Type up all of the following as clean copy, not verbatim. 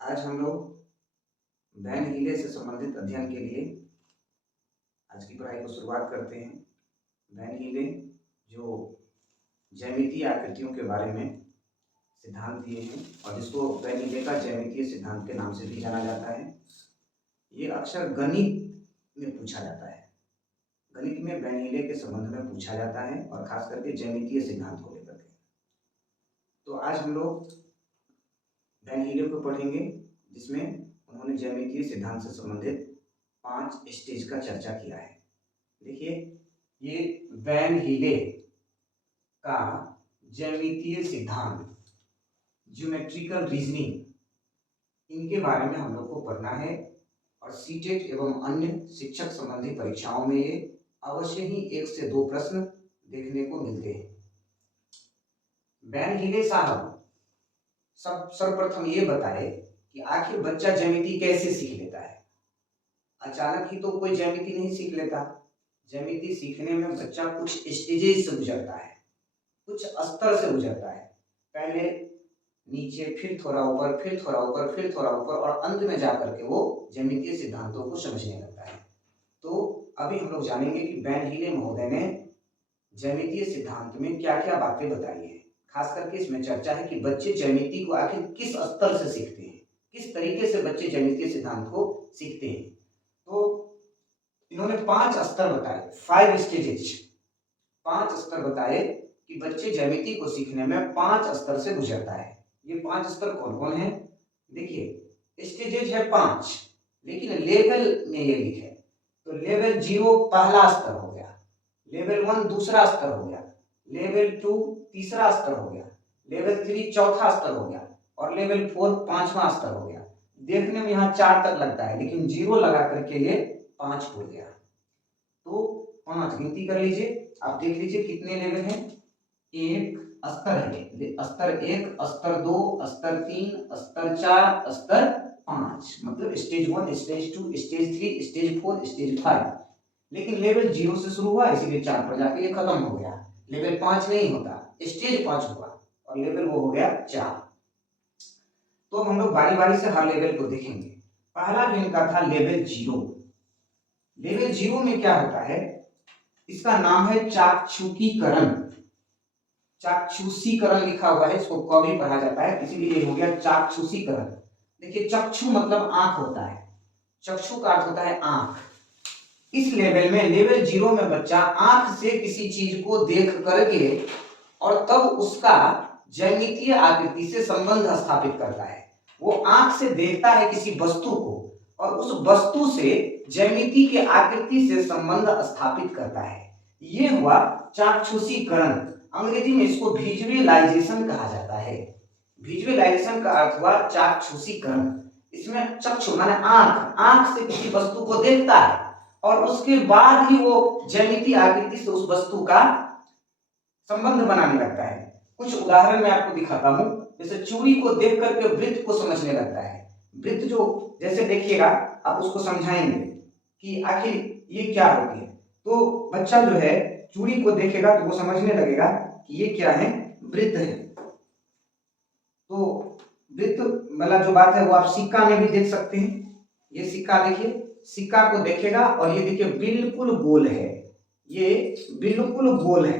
आज हम लोग वैन हीले से संबंधित अध्ययन के लिए आज की पढ़ाई को शुरुआत करते हैं। वैन हीले जो ज्यामितीय आकृतियों के बारे में सिद्धांत दिए हैं और जिसको वैन हीले का ज्यामितीय सिद्धांत के नाम से भी जाना जाता है। ये अक्सर गणित में पूछा जाता है। गणित में वैन हीले के संबंध में पूछा जाता है और खास करके ज्यामितीय सिद्धांत को लेकर के। तो आज हम लोग वैन हीले को पढ़ेंगे, जिसमें उन्होंने ज्यामितीय सिद्धांत से संबंधित 5 स्टेज का चर्चा किया है। देखिए, ये वैन हीले का ज्यामितीय सिद्धांत, ज्योमेट्रिकल रीजनिंग, इनके बारे में हम लोग को पढ़ना है और सीटेट एवं अन्य शिक्षक संबंधी परीक्षाओं में ये अवश्य ही 1 से 2 प्रश्न देखने को मिलते हैं। वैन हीले साहब सर्वप्रथम ये बताए कि आखिर बच्चा ज्यामिति कैसे सीख लेता है। अचानक ही तो कोई ज्यामिति नहीं सीख लेता। ज्यामिति सीखने में बच्चा कुछ स्टेजेस से गुजरता है, कुछ स्तर से गुजरता है। पहले नीचे, फिर थोड़ा ऊपर, फिर थोड़ा ऊपर, फिर थोड़ा ऊपर और अंत में जाकर के वो ज्यामितीय सिद्धांतों को समझने लगता है। तो अभी हम लोग जानेंगे कि वैन हीले महोदय ने ज्यामितीय सिद्धांत में क्या क्या बातें बताई है। खास करके इसमें चर्चा है कि बच्चे ज्यामिति को आखिर किस स्तर से सीखते हैं, किस तरीके से बच्चे ज्यामितीय सिद्धांत को सीखते हैं। तो इन्होंने 5 स्तर बताए, 5 स्टेजेस, 5 स्तर बताए कि बच्चे ज्यामिति को सीखने में 5 स्तर से गुजरता है। ये 5 स्तर कौन कौन है? देखिए, स्टेजेस है 5, लेकिन लेवल में ये लिखे तो लेवल 0 पहला स्तर हो गया, लेवल 1 दूसरा स्तर हो गया, लेवल 2 तीसरा स्तर हो गया, लेवल 3 चौथा स्तर हो गया और लेवल 4 5वां स्तर हो गया। देखने में यहाँ 4 तक लगता है, लेकिन 0 लगा करके ये 5 हो गया। तो 5 गिनती कर लीजिए, आप देख लीजिए कितने लेवल हैं। एक स्तर है, स्तर 1, स्तर 2, स्तर 3, स्तर 4, स्तर 5, मतलब stage 1, stage 2, stage 3, stage 4, stage 5। लेकिन लेवल 0 से शुरू हुआ, इसीलिए 4 पर जाके ये खत्म हो गया। लेवल 5 नहीं होता, स्टेज 5 हुआ और लेवल वो हो गया 4। तो हम लोग बारी बारी से हर लेवल को देखेंगे। पहला जो इनका था लेवल 0। लेवल 0 में क्या होता है? इसका नाम है चाक्षुषीकरण। चाक्षुषीकरण लिखा हुआ है, इसको क भी पढ़ा जाता है, इसीलिए ये हो गया चाक्षुषीकरण। देखिए, चक्षु मतलब आंख होता है, चक्षु का अर्थ होता है आंख। इस लेवल में, लेवल 0 में बच्चा आंख से किसी चीज को देख करके और तब उसका ज्यामितीय आकृति से संबंध स्थापित करता है। वो आंख से देखता है किसी वस्तु को और उस वस्तु से ज्यामिति के आकृति से संबंध स्थापित करता है। ये हुआ चाक्षुषीकरण। अंग्रेजी में इसको विजुअलाइजेशन कहा जाता है। विजुअलाइजेशन का अर्थ हुआ चाक्षुषीकरण। इसमें चक्षु माने आंख, आंख से किसी वस्तु को देखता है और उसके बाद ही वो ज्यामितीय आकृति से उस वस्तु का संबंध बनाने लगता है। कुछ उदाहरण मैं आपको दिखाता हूं। जैसे चूड़ी को देख करके वृत्त को समझने लगता है। वृत्त जो जैसे देखिएगा, आप उसको समझाएंगे कि आखिर ये क्या होती है, तो बच्चा जो है चूड़ी को देखेगा तो वो समझने लगेगा कि ये क्या है, वृत्त है। तो वृत्त वाला जो बात है वो आप सिक्का में भी देख सकते हैं। ये सिक्का देखिए, सिक्का को देखेगा और ये देखिए बिल्कुल गोल है, ये बिल्कुल गोल है,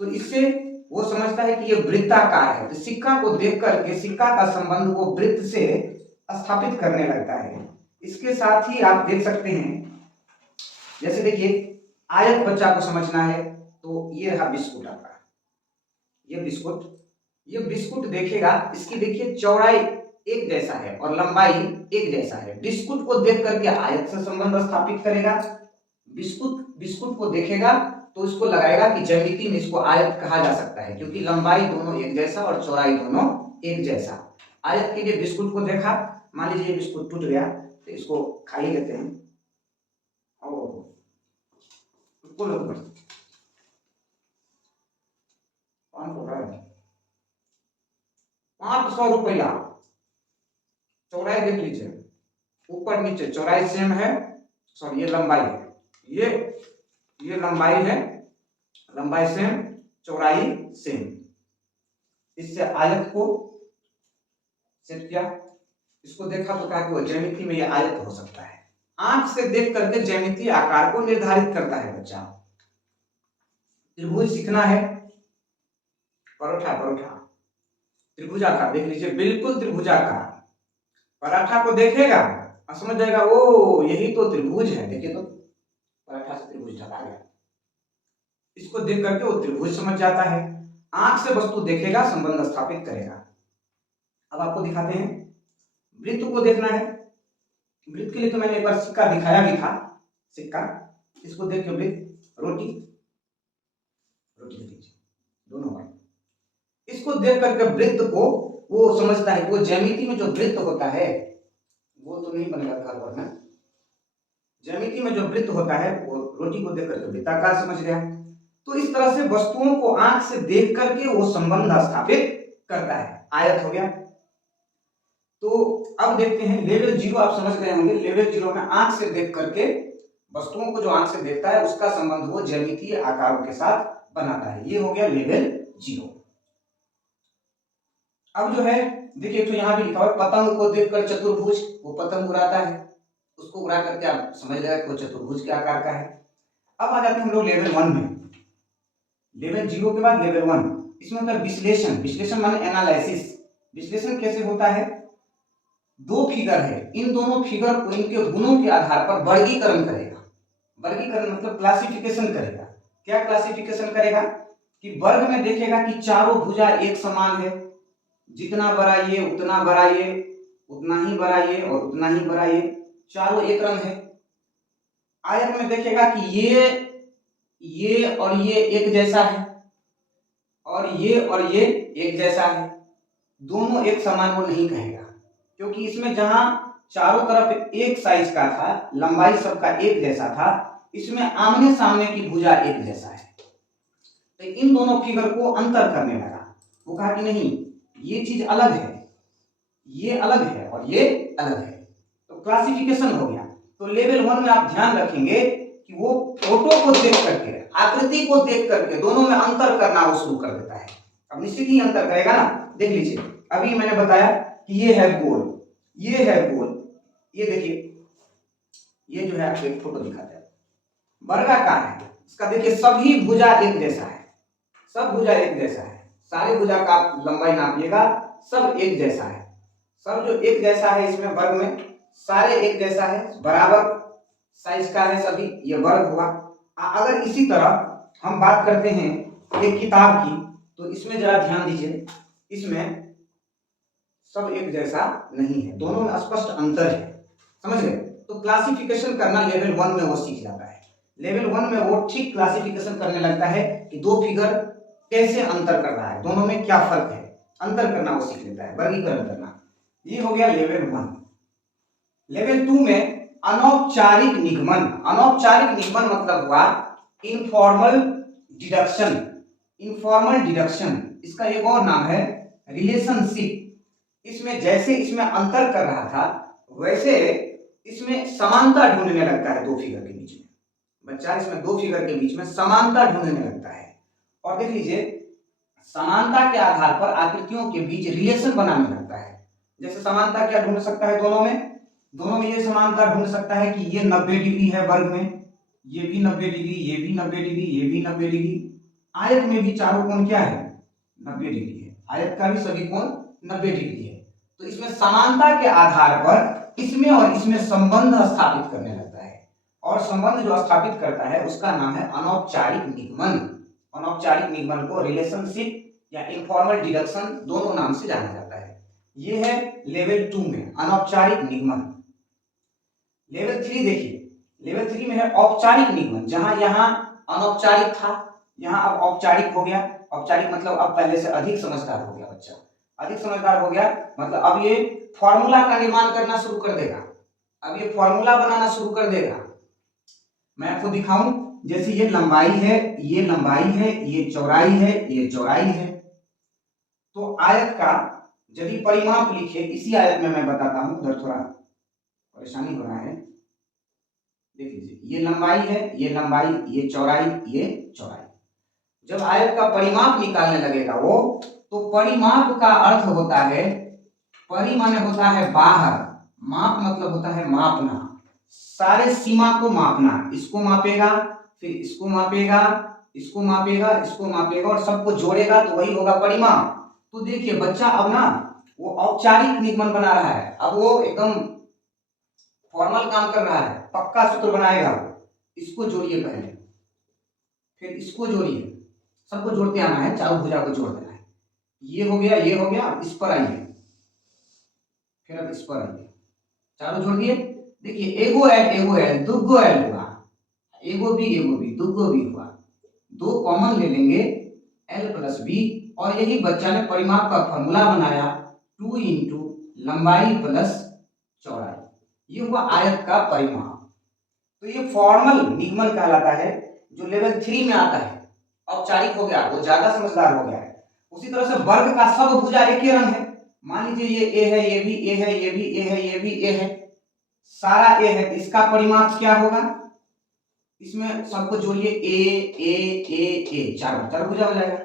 तो इससे वो समझता है कि ये वृत्ताकार है। तो सिक्का को देख करके सिक्का का संबंध वो वृत्त से स्थापित करने लगता है। इसके साथ ही आप देख सकते हैं, जैसे देखिए आयत बच्चा को समझना है तो ये रहा बिस्कुट आपका, ये बिस्कुट देखेगा, इसकी देखिए चौड़ाई एक जैसा है और लंबाई एक जैसा है। बिस्कुट को देख करके आयत से संबंध स्थापित करेगा। बिस्कुट को देखेगा तो इसको लगाएगा कि ज्यामिति में इसको आयत कहा जा सकता है, क्योंकि लंबाई दोनों एक जैसा और चौड़ाई दोनों एक जैसा। आयत के लिए बिस्कुट को देखा, मान लीजिए बिस्कुट टूट गया तो इसको खा ही लेते हैं। ₹500 चौड़ाई देख लीजिए, ऊपर नीचे चौड़ाई सेम है, सॉरी ये लंबाई है, ये लंबाई है, लंबाई सेम, चौड़ाई सेम। इससे आयत को सेट किया, इसको देखा तो कहा कि वो ज्यामिति में ये आयत हो सकता है। आंख से देख करके ज्यामितीय आकार को निर्धारित करता है बच्चा। त्रिभुज सीखना है, परोठा परोठा त्रिभुजाकार देख लीजिए, बिल्कुल त्रिभुजाकार। पराठा को देखेगा और समझ जाएगा ओ यही तो त्रिभुज है। देखिए तो पराठा से त्रिभुज ढका गया। इसको देख करके वो त्रिभुज समझ जाता है। आंख से वस्तु देखेगा, संबंध स्थापित करेगा। अब आपको दिखाते हैं, वृत्त को देखना है। वृत्त के लिए तो मैंने एक बार सिक्का दिखाया भी था, सिक्का। इसको देख के वृत्त, रोटी रोटी देख लीजिए, दोनों बार। इसको देख करके वृत्त को वो समझता है कि वो ज्यामिति में जो वृत्त होता है वो तो नहीं बनेगा घर भर में। ज्यामिति में जो वृत्त होता है वो रोटी को देख करके वृत्ताकार समझ गया। तो इस तरह से वस्तुओं को आंख से देख करके वो संबंध स्थापित करता है। आयत हो गया। तो अब देखते हैं लेवल 0। आप समझ गए होंगे, लेवल 0 में आंख से देख करके वस्तुओं को जो आंख से देखता है उसका संबंध वो ज्यामितीय आकारों के साथ बनाता है। ये हो गया लेवल 0। अब जो है देखिए, तो यहाँ भी लिखा हुआ पतंग को देखकर चतुर्भुज, वो पतंग उड़ाता है, उसको उड़ा करके आप समझ गए कि वो चतुर्भुज के आकार का है। अब आ जाते हैं हम लोग लेवल 1 में। लेवल 0 के बाद लेवल 1, इसमें होता है विश्लेषण। विश्लेषण माने एनालिसिस। विश्लेषण कैसे होता है? दो फिगर है, इन दोनों फिगर को इनके गुणों के आधार पर वर्गीकरण करेगा। वर्गीकरण मतलब क्लासिफिकेशन करेगा। क्या क्लासिफिकेशन करेगा? कि वर्ग में देखेगा कि चारों भुजा एक समान है, जितना बड़ा ये उतना बड़ा ये, उतना ही बड़ा ये और उतना ही बड़ा ये, चारों एक रंग है। आयत में देखेगा कि ये और ये एक जैसा है और ये एक जैसा है, दोनों एक समान वो नहीं कहेगा, क्योंकि इसमें जहां चारों तरफ एक साइज का था, लंबाई सबका एक जैसा था, इसमें आमने सामने की भुजा एक जैसा है। तो इन दोनों फिगर को अंतर करने लगा। वो कहा कि नहीं, ये चीज अलग है, ये अलग है और ये अलग है। तो क्लासिफिकेशन हो गया। तो लेवल 1 में आप ध्यान रखेंगे कि वो फोटो को देख करके, आकृति को देख करके दोनों में अंतर करना वो शुरू कर देता है। अब निश्चित ही अंतर करेगा ना। देख लीजिए, अभी मैंने बताया कि ये है गोल, ये है गोल, ये देखिए, ये जो है आपको एक फोटो दिखाता है, वर्गाकार है। इसका देखिए सभी भुजा एक जैसा है, सब भुजा एक जैसा है, सारे भुजा का आप लंबाई नापिएगा, सब एक जैसा है। सब जो एक जैसा है इसमें वर्ग में सारे एक जैसा है, बराबर साइज का है सभी, ये वर्ग हुआ। अगर इसी तरह हम बात करते हैं एक किताब की, तो इसमें जरा ध्यान दीजिए, इसमें सब एक जैसा नहीं है, दोनों में स्पष्ट अंतर है। समझ गए? तो क्लासिफिकेशन करना लेवल 1 में वो सीख जाता है। लेवल 1 में वो ठीक क्लासिफिकेशन करने लगता है कि दो फिगर कैसे अंतर कर रहा है, दोनों में क्या फर्क है, अंतर करना वो सीख लेता है, वर्गीकरण करना। ये हो गया लेवल 1। लेवल 2 में अनौपचारिक निगमन। अनौपचारिक निगमन मतलब हुआ इनफॉर्मल डिडक्शन। इनफॉर्मल डिडक्शन, इसका एक और नाम है रिलेशनशिप। इसमें जैसे इसमें अंतर कर रहा था, वैसे इसमें समानता ढूंढने लगता है दो फिगर के बीच में। बच्चा इसमें दो फिगर के बीच में समानता ढूंढने लगता है। और देख लीजिए, समानता के आधार पर आकृतियों के बीच रिलेशन बनाने लगता है। जैसे समानता क्या ढूंढ सकता है दोनों में ये समानता ढूंढ सकता है कि ये 90 डिग्री है वर्ग में, ये भी 90 डिग्री, ये भी 90 डिग्री, ये भी 90 डिग्री। आयत में भी चारों कोण क्या है? 90 डिग्री है। आयत का भी सभी कोण 90 डिग्री है। तो इसमें समानता के आधार पर इसमें और इसमें संबंध स्थापित करने लगता है, और संबंध जो स्थापित करता है उसका नाम है अनौपचारिक निगमन। अनौपचारिक निगमन को रिलेशनशिप या इनफॉर्मल डिडक्शन दोनों नाम से जाना जाता है। ये है लेवल 2 में अनौपचारिक निगमन। लेवल 3 देखिए, लेवल 3 में है औपचारिक निगमन। जहां यहां अनौपचारिक था, यहां अब औपचारिक हो गया। औपचारिक मतलब अब पहले से अधिक समझदार हो गया बच्चा, अधिक समझदार हो गया। मतलब अब ये फॉर्मूला का निर्माण करना शुरू कर देगा, अब ये फॉर्मूला बनाना शुरू कर देगा। मैं आपको दिखाऊं, जैसे ये लंबाई है, ये लंबाई है, ये चौड़ाई है, ये चौड़ाई है। तो आयत का यदि परिमाप लिखे, इसी आयत में मैं बताता हूं, उधर थोड़ा परेशानी हो रहा है। देख लीजिए, ये लंबाई है, ये लंबाई, ये चौड़ाई, ये चौड़ाई। जब आयत का परिमाप निकालने लगेगा वो, तो परिमाप का अर्थ होता है परि माने होता है बाहर, माप मतलब होता है मापना, सारे सीमा को मापना। इसको मापेगा, फिर इसको मापेगा, इसको मापेगा, इसको मापेगा और सबको जोड़ेगा तो वही होगा परिमाप। तो देखिए बच्चा अब ना वो औपचारिक निगमन बना रहा है, अब वो एकदम फॉर्मल काम कर रहा है, पक्का सूत्र बनाएगा। इसको जोड़िए पहले, फिर इसको जोड़िए, सबको जोड़ते आना है, चारों भुजा को जोड़ देना है। ये हो गया, ये हो गया, अब इस पर आइए, फिर अब इस पर आइए, चारों जोड़ दिए। देखिए एगो एल दुगो एल हुआ, एगो बी दुगो बी हुआ, दो कॉमन ले लेंगे एल प्लस बी, और यही बच्चा ने परिमाप का फॉर्मूला बनाया 2 इंटू लंबाई प्लस चौड़ाई, ये हुआ आयत का परिमाप। तो ये फॉर्मल निगमन कहलाता है, जो लेवल 3 में आता है, औपचारिक हो गया, वो ज्यादा समझदार हो गया है। उसी तरह से वर्ग का सब भुजा एक ही रंग है, मान लीजिए ये ए है, ये भी ए है, ये भी ए है, ये भी ए है, सारा ए है, इसका परिमाप क्या होगा? इसमें सबको जोड़िए, ए ए ए ए, चार भुजा हो जाएगा,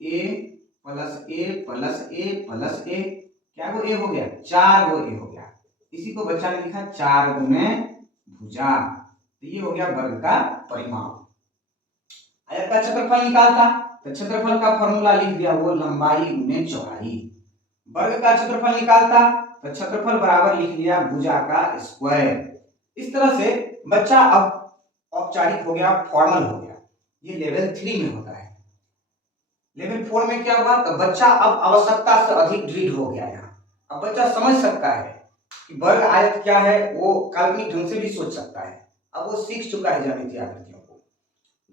ए प्लस ए प्लस ए प्लस ए, क्या वो ए हो गया? 4 वो ए हो गया। इसी को बच्चा ने लिखा 4 गुने भुजा, तो ये हो गया वर्ग का परिमाप। आयत का क्षेत्रफल निकालता तो क्षेत्रफल का फॉर्मूला लिख दिया, वो लंबाई गुने चौड़ाई। वर्ग का क्षेत्रफल निकालता तो क्षेत्रफल बराबर लिख लिया भुजा का स्क्वायर। इस तरह से बच्चा अब औपचारिक हो गया, फॉर्मल हो गया। ये लेवल 3 में होता है। लेवल 4 में क्या हुआ? तो बच्चा अब आवश्यकता से अधिक दृढ़ हो गया। यहाँ अब बच्चा समझ सकता है कि वर्ग आयत क्या है, वो काल्पनिक ढंग से भी सोच सकता है। अब वो सीख चुका है ज्यामितीय आकृतियों को।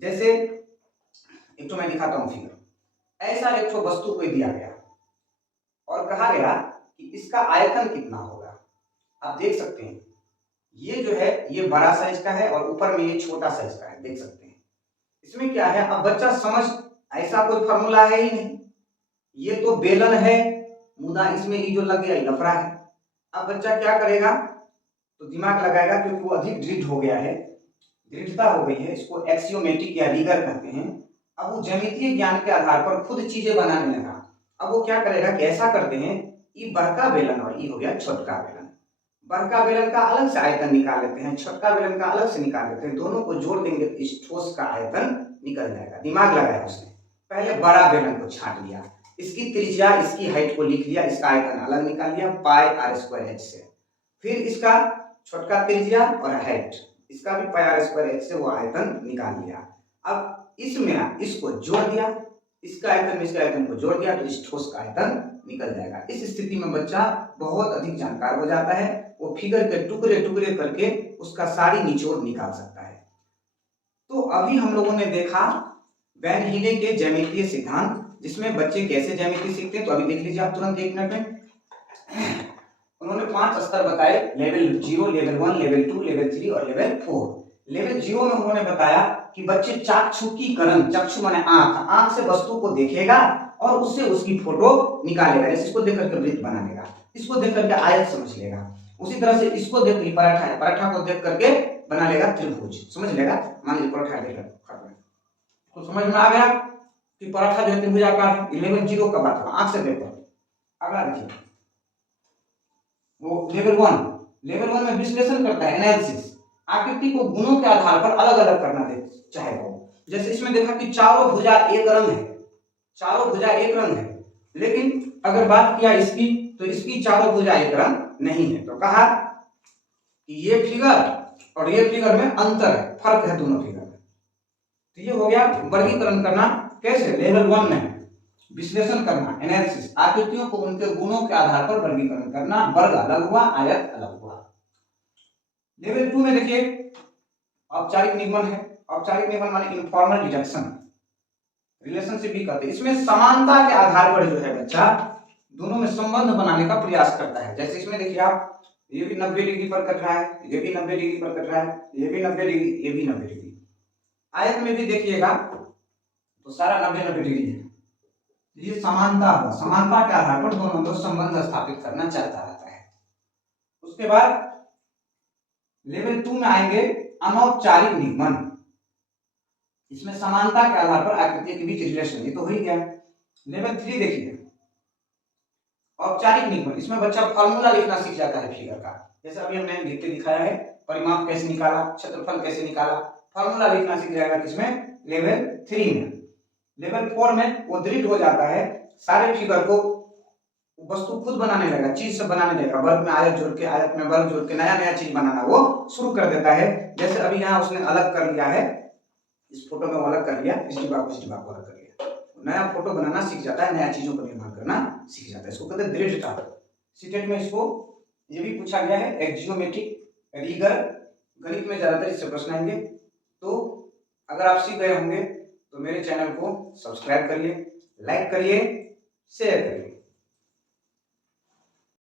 जैसे एक तो मैं दिखाता हूँ फिगर, ऐसा एक तो वस्तु को दिया गया और कहा गया कि इसका आयतन कितना होगा। आप देख सकते हैं ये जो है ये बड़ा साइज का है और ऊपर में ये छोटा साइज का है, देख सकते हैं। इसमें क्या है, अब बच्चा समझ, ऐसा कोई फॉर्मूला है ही नहीं, ये तो बेलन है, मुदा इसमें ये जो लग गया लफड़ा है। अब बच्चा क्या करेगा, तो दिमाग लगाएगा, क्योंकि वो अधिक दृढ़ हो गया है, दृढ़ता हो गई है, इसको एक्सियोमेटिक या रिगर कहते हैं। अब वो ज्यामितीय ज्ञान के आधार पर खुद चीजें बनाने लगा। अब वो क्या करेगा कि ऐसा करते हैं, ये बड़का बेलन और ये हो गया छोटका बेलन, बड़का बेलन का अलग से आयतन निकाल लेते हैं, छोटका बेलन का अलग से निकाल लेते हैं, दोनों को जोड़ देंगे तो इस ठोस का आयतन निकल जाएगा। दिमाग लगाया उसने, पहले बड़ा बेलन को छांट लिया, इसकी त्रिज्या इसकी हाइट को लिख लिया, इसका आयतन अलग निकाल लिया पाई आर स्क्वायर एच से, फिर इसका छोटका त्रिज्या और हाइट, इसका भी पाई आर स्क्वायर एच से वो आयतन निकाल लिया। अब इसमें इसको जोड़ दिया, इसका आयतन में इसका आयतन को जोड़ दिया तो इस ठोस का आयतन निकल जाएगा। इस स्थिति में बच्चा बहुत अधिक जानकार हो जाता है, वो फिगर के टुकड़े टुकड़े करके उसका सारी निचोड़ निकाल सकता है। तो अभी हम लोगों ने देखा वैन हीले के ज्यामितीय सिद्धांत, जिसमें बच्चे कैसे ज्यामिति सीखते हैं। तो अभी देख लीजिए आप तुरंत 1 मिनट में। उन्होंने 5 स्तर बताए, लेवल 0, लेवल 1, लेवल 2, लेवल 3 और लेवल 4। लेवल 0 में उन्होंने बताया कि बच्चे चाक्षुकीकरण, चक्षु माने आंख, आंख से वस्तु को देखेगा और उससे उसकी फोटो निकालेगा। जैसे इसको देख करके वृत्त बना लेगा, इसको देख करके आयत समझ लेगा, उसी तरह से इसको देख ली पराठा है, पराठा को देख करके बना लेगा त्रिभुज, समझ लेगा। मान लीजिए पराठा देख रहा तो समझ में आ गया कि पराठा जो है त्रिभुजाकार है। 11 0 का बात है, आंख से देखो। अगला देखिए वो लेवल 1, लेवल 1 में विश्लेषण करता है, एनालिसिस, आकृति को गुणों के आधार पर अलग अलग करना दे चाहेगा वो। जैसे इसमें देखा कि चारों भुजा एक रंग है, चारों भुजा एक रंग है, लेकिन अगर बात किया इसकी तो इसकी चारों भुजा एक रंग नहीं है। तो कहा कि ये फिगर और ये फिगर में अंतर है, फर्क है दोनों फिगर में। तो ये हो गया वर्गीकरण करना। कैसे? लेवल 1 में विश्लेषण करना, एनालिसिस, आकृतियों को उनके गुणों के आधार पर वर्गीकरण करना, वर्ग अलग हुआ, आयत अलग हुआ। लेवल 2 में देखिए औपचारिक निगमन है। औपचारिक निगमन माने इनफॉर्मल डिडक्शन, रिलेशनशिप भी कहते हैं। इसमें समानता के आधार पर जो है बच्चा दोनों में संबंध बनाने का प्रयास करता है। जैसे इसमें देखिए आप, ये भी 90 डिग्री पर कट रहा है, ये भी 90 डिग्री पर कट रहा है, ये भी 90 डिग्री, ये भी 90 डिग्री। आयत में भी देखिएगा तो सारा 90-90 डिग्री है। ये समानता हुआ, समानता के आधार पर दोनों में संबंध स्थापित करना चाहता रहता है। उसके बाद लेवल 2 में आएंगे अनौपचारिक निगमन। इसमें समानता के आधार पर आकृतियों के बीच रिलेशन, ये तो हो ही गया। लेवल 3 देखिए औपचारिक निगमन, इसमें बच्चा फॉर्मूला लिखना सीख जाता है फिगर का। जैसे अभी हमने लिख के दिखाया है, परिमाप कैसे निकाला, क्षेत्रफल कैसे निकाला, फॉर्मूला लिखना सीख जाएगा किसमें, लेवल 3 में। लेवल 4 में वो दृढ़ हो जाता है, सारे फिगर को वस्तु खुद बनाने लगेगा, चीज से बनाने लगेगा, वर्ग में आयत जोड़ के, आयत में वर्ग जोड़ के नया नया चीज बनाना वो शुरू कर देता है। जैसे अभी यहाँ उसने अलग कर लिया है, इस फोटो में वो अलग कर लिया, इस डिब्बा को अलग कर लिया, नया फोटो बनाना सीख जाता है, नया चीजों को निर्माण करना सीख जाता है, इसको कहते हैं दृढ़ता। सीटेट में इसको ये भी पूछा गया है, एक्जियोमेट्रिक रीगर, गणित में ज्यादातर इससे प्रश्न आएंगे। तो अगर आप सीख गए होंगे तो मेरे चैनल को सब्सक्राइब करिए, लाइक करिए, शेयर करिए।